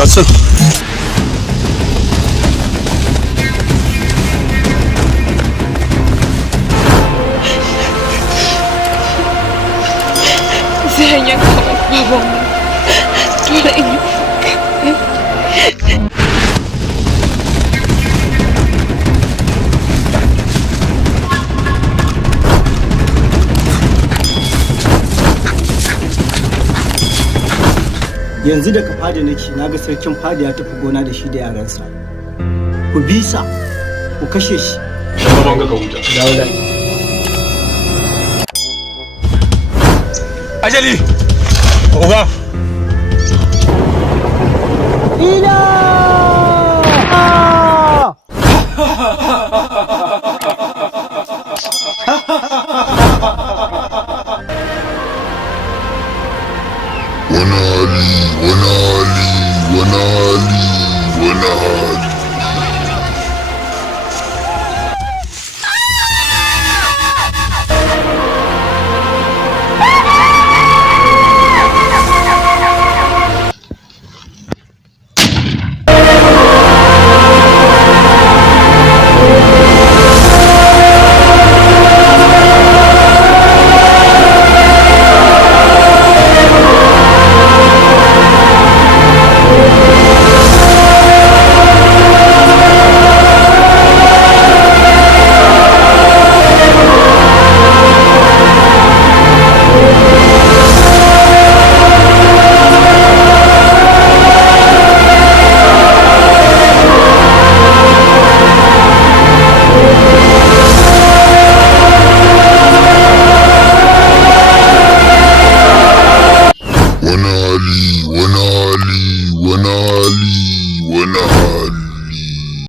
Gasın. Zan yanka babam. Dole in yi. Yanzu daga fada nake naga sarkin fada ya tafi gona da shi da yaransa. Ku bi sa, ku kashe shi. Shugaban ga ka huta. Ajali. Oga. Ina!